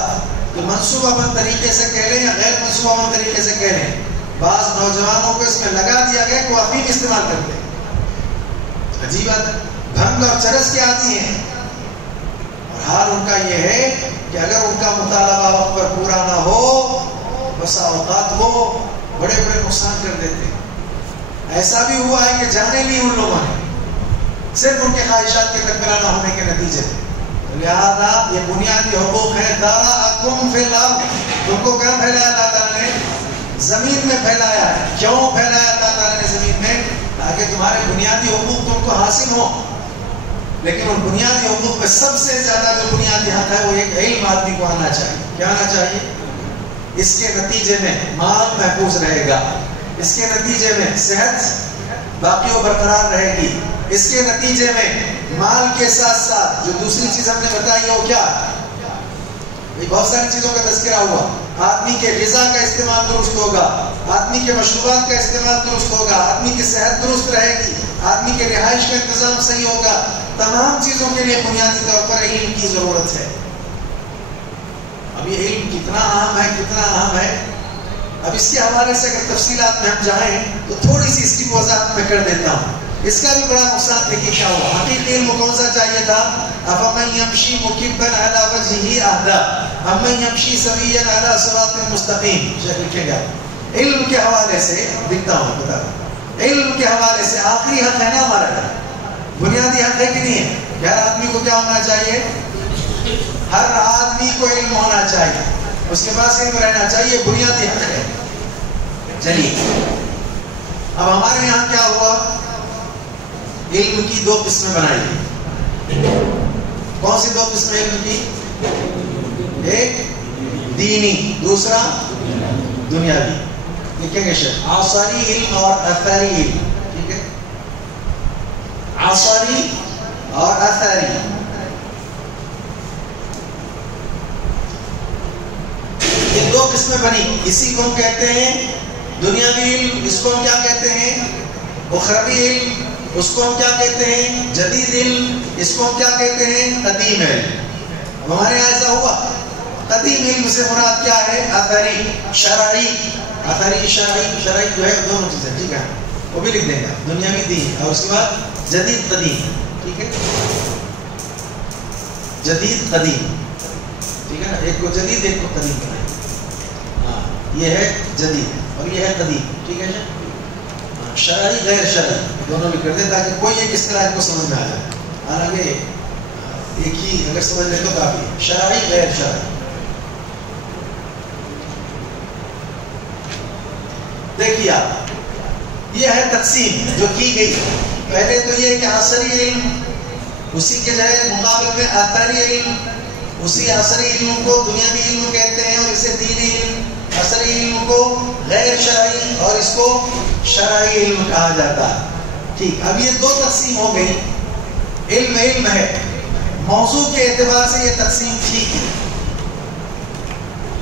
کہ منصوبہ بند طریقے سے کہہ لیں یا غیر منصوبہ بند طریقے سے کہہ لیں, بعض نوجوانوں کو اس میں لگا دیا گیا کہ وہ افیم استعمال کرتے ہیں. عجیب بات ہے, بھنگ اور چرس کے عادی ہیں, اور حال ان کا یہ ہے کہ اگر ان کا مطالبہ وقت پر پورا نہ ہو بسا اوقات وہ بڑے بڑے نقصان کر دیتے ہیں. ایسا بھی ہوا ہے کہ جانے لی ان لوگوں نے صرف ان کے خواہشات کے تکرار نہ ہونے کے نتیجے میں. لہذا یہ بنیادی حقوق ہے. دارا فی الارض, تم کو کہاں پھیلایا اللہ تعالیٰ نے؟ زمین میں پھیلایا ہے. کیوں پھیلایا اللہ تعالیٰ نے زمین میں؟ تاکہ تمہارے بنیادی حقوق تم کو حاصل ہو. لیکن ان بنیادی حقوق میں سب سے زیادہ جو بنیادی حق ہے وہ ایک علم آدمی کو آنا چاہیے. کیا آنا چاہیے؟ اس کے نتیجے میں مال محفوظ رہے گا, اس کے نتیجے میں صحت باقی و برقرار رہے گی, اس کے نتیجے میں مال کے ساتھ ساتھ جو دوسری چیز ہم نے بتائی ہے وہ کیا, بہت ساری چیزوں کا تذکرہ ہوا. آدمی کے غذا کا استعمال درست ہوگا, آدمی کے مشروبات کا استعمال درست ہوگا, آدمی کی صحت درست رہے گی, آدمی کے رہائش کا انتظام صحیح ہوگا. تمام چیزوں کے لیے بنیادی طور پر علم کی ضرورت ہے. اب یہ علم کتنا اہم ہے. اب اس کے حوالے سے اگر تفصیلات میں ہم جائیں تو تھوڑی سی اس کی وضاحت میں کر دیتا ہوں. اس کا بھی بڑا نقصان دیکھیے کیا ہوا. حقیقی علم کون سا چاہیے تھا؟ افمن یمشی مکبا علی وجهه اهدی امن یمشی سویا علی صراط مستقیم. لکھے گا علم کے حوالے سے دکھتا ہوں, بتا رہا ہوں. علم کے حوالے سے آخری حق ہے نا ہمارا, بنیادی حق ہے کہ نہیں ہے؟ ہر آدمی کو کیا ہونا چاہیے؟ ہر آدمی کو علم ہونا چاہیے, اس کے پاس علم رہنا چاہیے, بنیادی حق ہے. چلیے اب ہمارے یہاں کیا ہوا, علم کی دو قسمیں بنائی. کون سی دو قسمیں علم کی؟ ایک دینی, دوسرا دنیاوی. لکھیں گے شیخ, آثاری علم اور اثری علم. ٹھیک ہے, آثاری اور اثری. یہ دو قسمیں بنی. اسی کو ہم کہتے ہیں دنیاوی علم, اس کو ہم کیا کہتے ہیں؟ اخروی علم. اس کو ہم کیا کہتے ہیں؟ جدید علم. اس کو ہم کیا کہتے ہیں؟ قدیم علم. ہمارے یہاں ایسا ہوا. قدیم علم سے مراد کیا ہے؟ اثری, شرعی. اثری شرعی جو ہے دونوں چیزیں, ٹھیک ہے, وہ بھی لکھ دیں گا. دنیاوی دین, اور اس کے بعد جدید قدیم. ٹھیک ہے, جدید قدیم. ٹھیک ہے نا, ایک کو جدید ایک کو قدیم بنائیں. ہاں, یہ ہے جدید اور یہ ہے قدیم. ٹھیک ہے نا, شرعی غیر شرعی دونوں بھی کر دیں تاکہ کوئی ایک اصطلاح کو سمجھ میں آ جائے. حالانکہ ایک ہی اگر سمجھ لیں تو کافی. شرعی غیر شرعی. دیکھیے آپ, یہ ہے تقسیم جو کی گئی. پہلے تو یہ کہ عصری علم, اسی کے جو ہے مقابل میں اثری علم. اسی عصری علم کو دنیاوی علم کہتے ہیں, اور اسے دینی علم. عصری علم کو غیر شرعی اور اس کو شرعی علم کہا جاتا ہے. ٹھیک, اب یہ دو تقسیم ہو گئی. علم علم ہے. موضوع کے اعتبار سے یہ تقسیم ٹھیک ہے.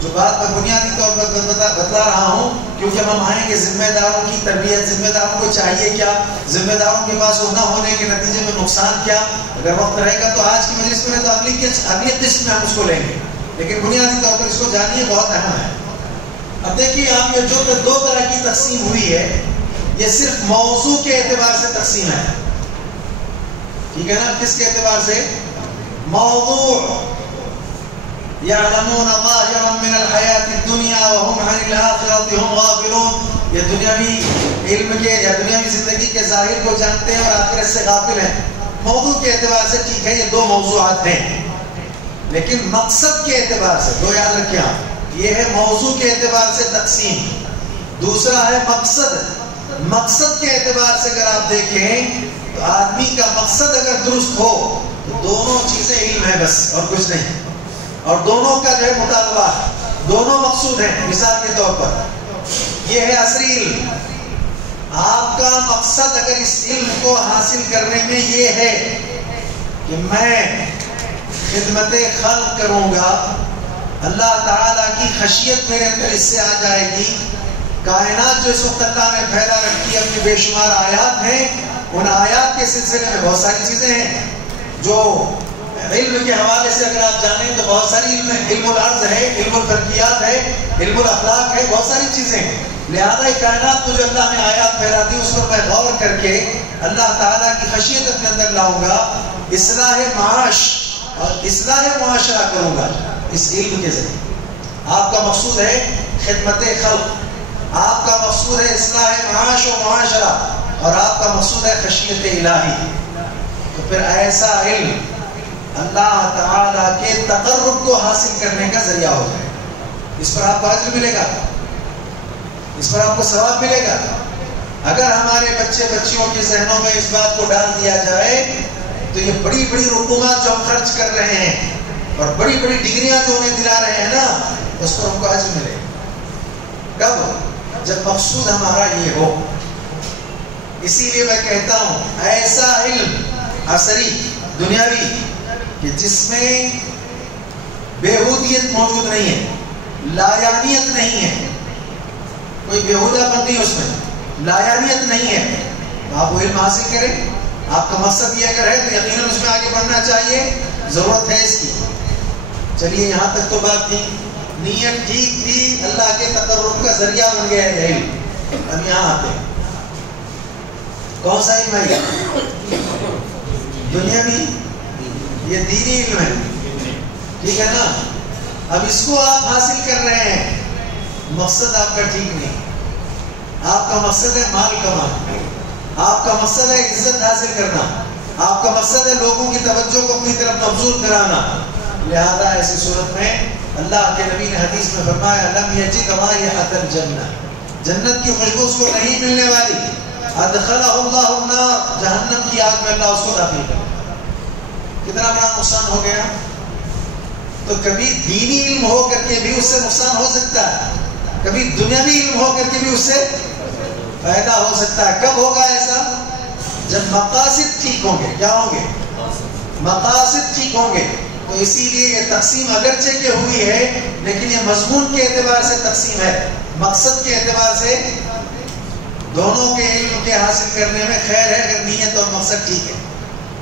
جو بات میں بنیادی طور پر بتلا رہا ہوں، کیونکہ ہم آئیں گے ذمہ داروں کی تربیت، ذمہ داروں کو چاہیے کیا، ذمہ داروں کے پاس نہ ہونے کے نتیجے میں نقصان کیا. اگر وقت رہے گا تو آج کی مجلس میں تو اگلی قسط میں ہم اس کو لیں گے، لیکن بنیادی طور پر اس کو جانیے، بہت اہم ہے. اب دیکھیے آپ یہ جو دو طرح کی تقسیم ہوئی ہے، یہ صرف موضوع کے اعتبار سے تقسیم ہے. ٹھیک ہے نا؟ کس کے اعتبار سے؟ موضوع یعلمون ظاہرا من الحیات الدنیا وهم عن الآخرۃ هم غافلون. یہ دنیاوی علم کے یا دنیاوی زندگی کے ظاہر کو جانتے ہیں اور آخرت سے غافل ہیں. موضوع کے اعتبار سے ٹھیک ہے، یہ دو موضوعات ہیں. لیکن مقصد کے اعتبار سے دو یاد رکھیں آپ، یہ ہے موضوع کے اعتبار سے تقسیم، دوسرا ہے مقصد. مقصد کے اعتبار سے اگر آپ دیکھیں تو آدمی کا مقصد اگر درست ہو تو دونوں چیزیں علم ہے بس، اور کچھ نہیں. اور دونوں کا جو ہے مطالبہ، دونوں مقصود ہیں. مثال کے طور پر یہ ہے عصری علم. آپ کا مقصد اگر اس علم کو حاصل کرنے میں یہ ہے کہ میں خدمت خلق کروں گا، اللہ تعالیٰ کی خشیت میرے اندر اس سے آ جائے گی. کائنات جو اس وقت اللہ نے پھیلا رکھی ہے، اپنی بے شمار آیات ہیں، ان آیات کے سلسلے میں بہت ساری چیزیں ہیں جو علم کے حوالے سے اگر آپ جانیں تو بہت ساری علم ہے. علم الارض ہے، علم الفلکیات ہے، علم الاخلاق ہے، بہت ساری چیزیں ہیں. لہذا کائنات کو جو اللہ نے آیات پھیلا دی، اس پر میں غور کر کے اللہ تعالیٰ کی خشیت اپنے اندر لاؤں گا، اصلاح معاش اور اصلاح معاشرہ کروں گا اس علم کے ذریعے. آپ کا مقصود ہے خدمت خلق، آپ کا مقصود ہے اصلاح معاش و معاشرہ، اور آپ کا مقصود ہے خشیت الہی. تو پھر ایسا علم اللہ تعالیٰ کے تقرب کو حاصل کرنے کا ذریعہ ہو جائے. اس پر آپ کو اجر ملے گا، اس پر آپ کو ثواب ملے گا. اگر ہمارے بچے بچیوں کے ذہنوں میں اس بات کو ڈال دیا جائے تو یہ بڑی بڑی رقومات جو ہم خرچ کر رہے ہیں اور بڑی بڑی ڈگریاں جو انہیں دلا رہے ہیں نا، اس پر ہم کو اجر ملے گا. کب؟ جب مقصود ہمارا یہ ہو. اسی لیے میں کہتا ہوں ایسا علم عصری دنیاوی کہ جس میں بیہودیت موجود نہیں ہے، لایانیت نہیں ہے، کوئی بیہودہ پن نہیں، اس میں لایانیت نہیں ہے، تو آپ وہ علم حاصل کریں. آپ کا مقصد یہ اگر ہے تو یقیناً اس میں آگے بڑھنا چاہیے، ضرورت ہے اس کی. چلیے یہاں تک تو بات تھی، نیت ٹھیک تھی، اللہ کے تقرب کا ذریعہ بن گیا ہے علم. ہم یہاں آتے ہیں، کون سا علم ہے یہ؟ دنیاوی، یہ دینی علم ہے. ٹھیک ہے نا؟ اب اس کو آپ حاصل کر رہے ہیں، مقصد آپ کا ٹھیک نہیں. آپ کا مقصد ہے مال کمانا، آپ کا مقصد ہے عزت حاصل کرنا، آپ کا مقصد ہے لوگوں کی توجہ کو اپنی طرف مبذول کرانا. لہذا ایسی صورت میں اللہ کے نبی نے حدیث میں فرمایا لم یجد رائحۃ الجنہ، جنت کی خوشبو اس کو نہیں ملنے والی. ادخلہ اللہ النار، جہنم کی آگ میں اللہ اس کو داخل کرے. کتنا بڑا نقصان ہو گیا. تو کبھی دینی علم ہو کر کے بھی اس سے نقصان ہو سکتا ہے، کبھی دنیاوی علم ہو کر کے بھی اس سے فائدہ ہو سکتا ہے. کب ہوگا ایسا؟ جب مقاصد ٹھیک ہوں گے. کیا ہوں گے؟ مقاصد ٹھیک ہوں گے. تو اسی لیے یہ تقسیم اگرچہ کہ ہوئی ہے، لیکن یہ مضمون کے اعتبار سے تقسیم ہے. مقصد کے اعتبار سے دونوں کے علم کے حاصل کرنے میں خیر ہے اگر نیت اور مقصد ٹھیک ہے.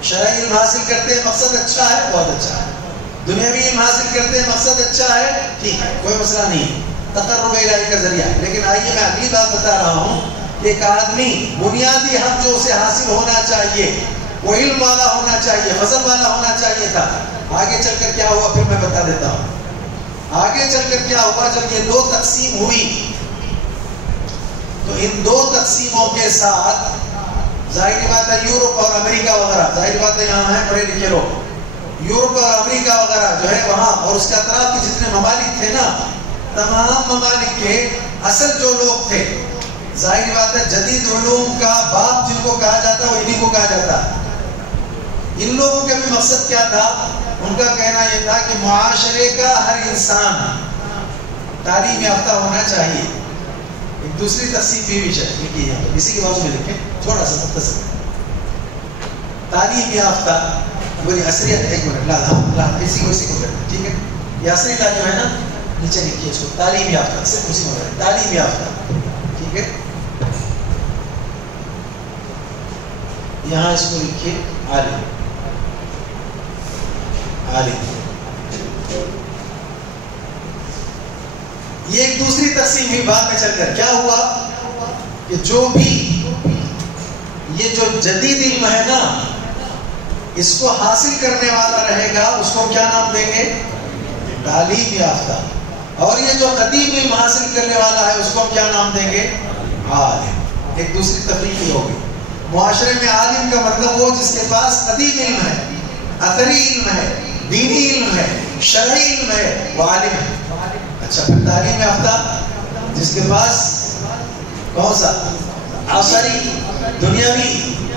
شرعی علم حاصل کرتے ہیں، مقصد اچھا ہے، بہت اچھا ہے. دنیاوی علم حاصل کرتے ہیں، مقصد اچھا ہے، ٹھیک ہے، کوئی مسئلہ نہیں، تقرب الہی کا ذریعہ. لیکن آئیے میں اگلی بات بتا رہا ہوں کہ ایک آدمی بنیادی حق جو اسے حاصل ہونا چاہیے وہ علم والا ہونا چاہیے، فضل والا ہونا چاہیے تھا. آگے چل کر کیا ہوا پھر میں بتا دیتا ہوں. آگے چل کر کیا ہوا، جب یہ دو تقسیم ہوئی تو ان دو تقسیموں کے ساتھ ظاہری بات ہے یورپ اور امریکہ وغیرہ، ظاہری بات ہے یہاں ہیں پڑھے لکھے لوگ، یورپ اور امریکہ وغیرہ جو ہے وہاں اور اس کے اطراف کے جتنے ممالک تھے نا، تمام ممالک کے اصل جو لوگ تھے، ظاہری بات ہے جدید علوم کا باپ جن کو کہا جاتا ہے وہ انہیں کو کہا جاتا ہے. ان لوگوں کا بھی مقصد کیا تھا؟ ان کا کہنا یہ تھا کہ معاشرے کا ہر انسان تعلیم یافتہ ہونا چاہیے. ایک دوسری تقسیم بھی چاہیے کی ہے، اسی کے بارے میں لکھیں تھوڑا سا مختصر. تعلیم یافتہ بولی عصریت ایک منٹ اسی کو کرنا ٹھیک ہے. یہ عصری تعلیم ہے نا, نیچے لکھیے اس کو تعلیم یافتہ, صرف اسی کو تعلیم یافتہ ٹھیک ہے. یہاں اس کو لکھیے عالم. عالم یہ ایک دوسری تقسیم ہوئی بعد میں چل کر. کیا ہوا کہ جو بھی یہ جو جدید علم ہے نا, اس کو حاصل کرنے والا رہے گا اس کو کیا نام دیں گے؟ تعلیم یافتہ. اور یہ جو قدیم علم حاصل کرنے والا ہے اس کو کیا نام دیں گے؟ عالم. ایک دوسری تفریق ہوگی. معاشرے میں عالم کا مطلب وہ جس کے پاس قدیم علم ہے, اثری علم ہے, دینی علم ہے, شرعی علم ہے, وہ عالم ہے. اچھا, پھر تعلیم یافتہ جس کے پاس کون سا عصری, دنیاوی,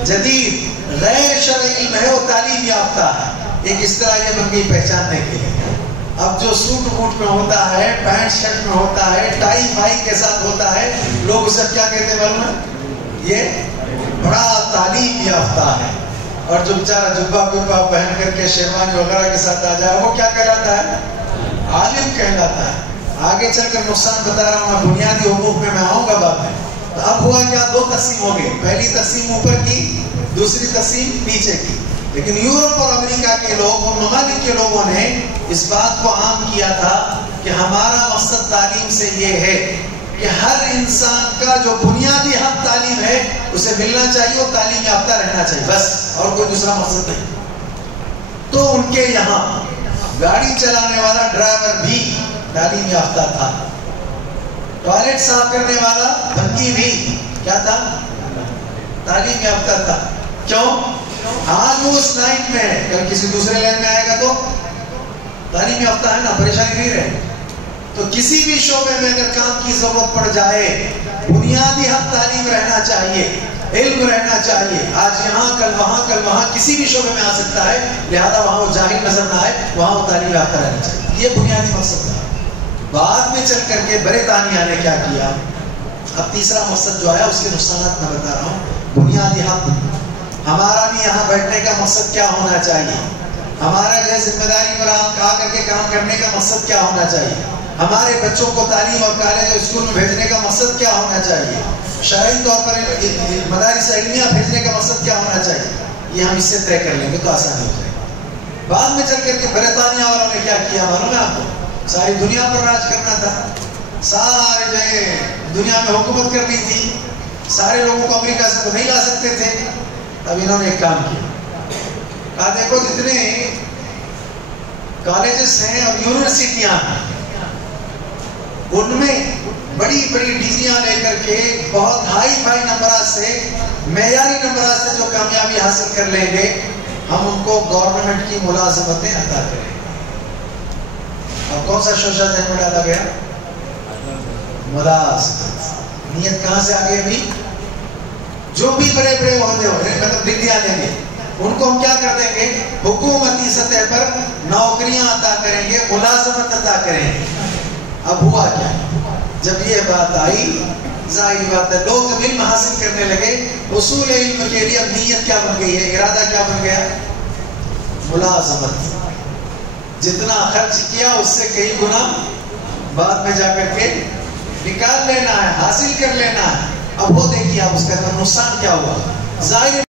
جدید, غیر شرعی علم ہے, وہ تعلیم یافتہ ہے. ایک اس طرح یہ بن گئی پہچاننے کے لیے. اب جو سوٹ بوٹ میں ہوتا ہے, پینٹ شرٹ میں ہوتا ہے, ٹائی فائی کے ساتھ ہوتا ہے, لوگ اسے کیا کہتے ہیں معلوم ہے؟ یہ بڑا تعلیم یافتہ ہے. اور جو بیچارہ جبہ ببا پہن کر کے شیروانی وغیرہ کے ساتھ آ جائے وہ کیا کہلاتا ہے؟ عالم کہلاتا ہے. آگے چل کر نقصان بتا رہا ہوں میں, بنیادی حقوق میں آؤں گا بعد میں. تو اب ہوا کیا, دو تقسیم ہو گئی. پہلی تقسیم اوپر کی, دوسری تقسیم نیچے کی. لیکن یورپ اور امریکہ کے لوگ اور ممالک کے لوگوں نے اس بات کو عام کیا تھا کہ ہمارا مقصد تعلیم سے یہ ہے کہ ہر انسان کا جو بنیادی حق تعلیم ہے اسے ملنا چاہیے, اور تعلیم یافتہ رہنا چاہیے, بس, اور کوئی دوسرا مقصد نہیں. تو ان کے یہاں گاڑی چلانے والا ڈرائیور بھی تعلیم یافتہ تھا, ٹوائلٹ صاف کرنے والا بھنگی بھی کیا تھا؟ تعلیم یافتہ تھا. کیوں؟ آج وہ اس لائن میں ہے, کل کسی دوسرے لائن میں آئے گا تو تعلیم یافتہ ہے نا, پریشانی نہیں رہے. تو کسی بھی شعبے میں اگر کام کی ضرورت پڑ جائے, بنیادی حق تعلیم رہنا چاہیے, علم رہنا چاہیے. آج یہاں, کل وہاں, کل وہاں, کسی بھی شعبے میں آ سکتا ہے, لہذا وہاں وہ جاہل نظر نہ آئے, وہاں وہ تعلیم یافتہ رہنا چاہیے. یہ بنیادی مقصد تھا. بعد میں چل کر کے برطانیہ نے کیا کیا, اب تیسرا مقصد جو آیا اس کے نقصانات میں بتا رہا ہوں. بنیادی حق. ہمارا بھی یہاں بیٹھنے کا مقصد کیا ہونا چاہیے, ہمارا جو ذمہ داری پر آ کر کے کام کرنے کا مقصد کیا ہونا چاہیے, ہمارے بچوں کو تعلیم اور کالج اور اسکول میں بھیجنے کا مقصد کیا ہونا چاہیے, شرعی طور پر مدارس علمیہ بھیجنے کا مقصد کیا ہونا چاہیے. یہ ہم اس سے طے کر لیں گے تو آسانی ہو جائے گی. بعد میں چل کر کے برطانیہ والوں نے کیا کیا معلوم ہے آپ کو؟ ساری دنیا پر راج کرنا تھا, سارے جگہ دنیا میں حکومت کرنی تھی, سارے لوگوں کو امریکہ سے تو نہیں لا سکتے تھے. اب انہوں نے ایک کام کیا, کہا دیکھو جتنے کالجز ہیں اور یونیورسٹیاں ہیں ان میں بڑی بڑی ڈگریاں لے کر کے بہت ہائی فائی نمبرات سے, معیاری نمبرات سے جو کامیابی حاصل کر لیں گے, ہم ان کو گورنمنٹ کی ملازمتیں عطا کریں گے. اور کون سا شوشہ ذہن میں ڈالا گیا؟ ملازمت. نیت کہاں سے آ گئی؟ ابھی جو بھی بڑے بڑے عہدے ہو رہے مطلب ڈگریاں لیں گے, ان کو ہم کیا کر دیں گے؟ حکومتی سطح پر نوکریاں عطا کریں گے, ملازمت عطا کریں گے. اب ہوا کیا, جب یہ بات آئی, ظاہر بات ہے لوگ جب علم حاصل کرنے لگے, اصول علم کے لیے اب نیت کیا بن گئی ہے, ارادہ کیا بن گیا؟ ملازمت. جتنا خرچ کیا اس سے کئی گنا بعد میں جا کر کے نکال لینا ہے, حاصل کر لینا ہے. اب وہ دیکھیے آپ اس کا نقصان کیا ہوا. ظاہر